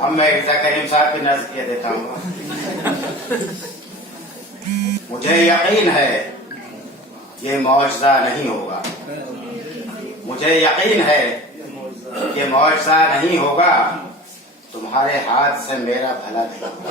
अब मैं ईसा करीम साहब की नज़र किए देता हूँ। मुझे यकीन है ये मौजज़ा नहीं होगा। मुझे यकीन है ये मौजज़ा नहीं होगा। तुम्हारे हाथ से मेरा भला नहीं होगा।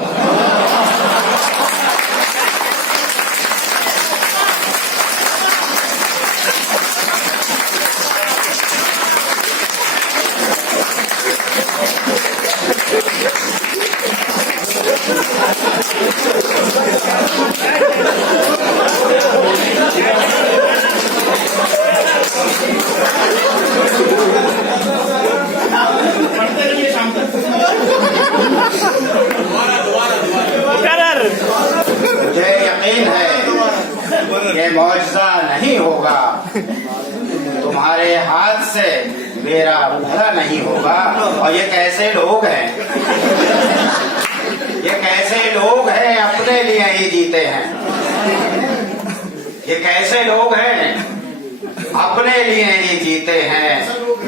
मुझे यकीन है ये मौजज़ा नहीं होगा। तुम्हारे हाथ से मेरा भला नहीं होगा। और ये कैसे लोग हैं, ये कैसे लोग हैं अपने लिए ही जीते हैं। ये कैसे लोग हैं अपने लिए ही जीते हैं।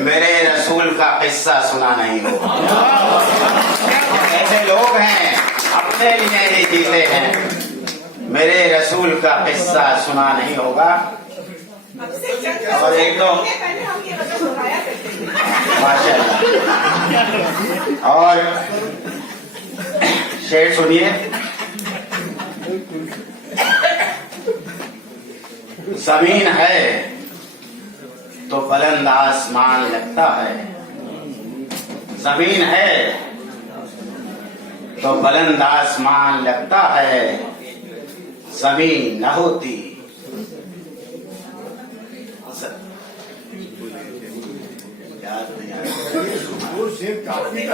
मेरे रसूल का किस्सा सुना नहीं होगा। ऐसे लोग हैं अपने लिए ही जीते हैं। मेरे रसूल का किस्सा सुना नहीं होगा। और एक दो माशाअल्लाह। और शेर सुनिए। जमीन है तो बुलंद आसमान लगता है। जमीन है तो बुलंद आसमान लगता है। जमीन न होती याद नहीं आ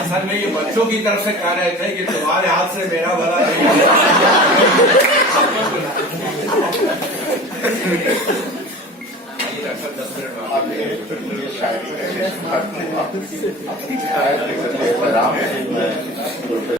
असल में ये बच्चों की तरफ से कह रहे थे कि तुम्हारे हाथ से मेरा भला नहीं।